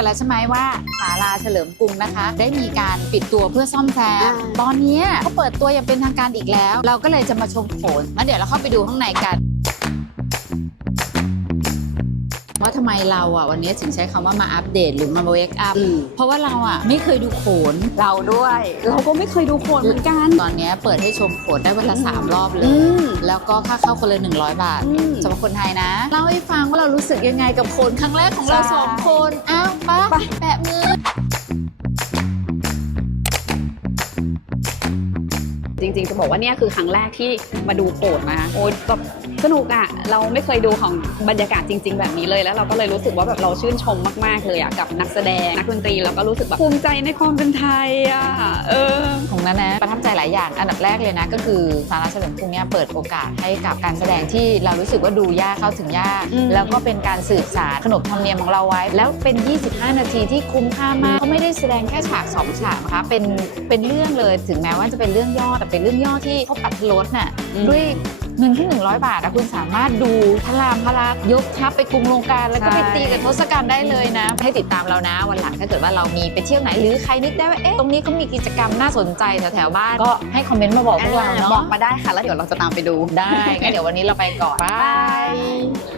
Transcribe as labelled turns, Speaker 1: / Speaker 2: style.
Speaker 1: แล้วใช่ไหมว่าศาลาเฉลิมกรุงนะคะได้มีการปิดตัวเพื่อซ่อมแซมตอนนี้เขาเปิดตัวอย่างเป็นทางการอีกแล้วเราก็เลยจะมาชมโขนแล้วเดี๋ยวเราเข้าไปดูข้างในกันว่าทำไมเราวันนี้ถึงใช้คำว่ามาอัปเดตหรือมาเวกอัพเพราะว่าเราไม่เคยดูโขน
Speaker 2: เราด้วยเราก็ไม่เคยดูโขนเหมือนกัน
Speaker 1: ตอนนี้เปิดให้ชมโขนได้วันละ3 รอบเลยแล้วก็ค่าเข้าคนละ100 บาทสำหรับคนไทยนะเล่าให้ฟังว่าเรารู้สึกยังไงกับโขนครั้งแรกของเรา2 คนอ้าวป้าแปะมือ
Speaker 2: จริงๆจะบอกว่าเนี่ยคือครั้งแรกที่มาดูโขนมาโอ้ยแบบสนุกเราไม่เคยดูของบรรยากาศจริงๆแบบนี้เลยแล้วเราก็เลยรู้สึกว่าแบบเราชื่นชมมากๆเลยกับนักแสดงนักดนตรีแล้วก็รู้สึกแบบภูมิใจในความเป็นไทย
Speaker 1: ของนั้นนะประทับใจหลายอย่างอันดับแรกเลยนะก็คือศาลาเฉลิมกรุงเนี่ยเปิดโอกาสให้กับการแสดงที่เรารู้สึกว่าดูยากเข้าถึงยากแล้วก็เป็นการสืบสานขนบธรรมเนียมของเราไว้แล้วเป็น25 นาทีที่คุ้มค่ามากเขาไม่ได้แสดงแค่ฉาก2 ฉากนะคะเป็นเรื่องเลยถึงแม้ว่าจะเป็นเรื่องย่อแต่เป็นเรื่องย่อที่พบอัตรสน่ะด้วยเงินที่100 บาทคุณสามารถดูพระรามพระลักษมณ์ยกทัพไปกรุงลงกาฬแล้วก็ไปตีกับทศกัณฐ์ได้เลยนะให้ติดตามเรานะวันหลังถ้าเกิดว่าเรามีไปเที่ยวไหนหรือใครนึกได้ว่าตรงนี้เขามีกิจกรรมน่าสนใจแถวๆบ้านก็ให้คอมเมนต์มาบอกพวกเราเนาะ
Speaker 2: บอกมาได้ค่ะแล้วเดี๋ยวเราจะตามไปดู
Speaker 1: ได้งั้นเดี๋ยววันนี้เราไปก่อนบาย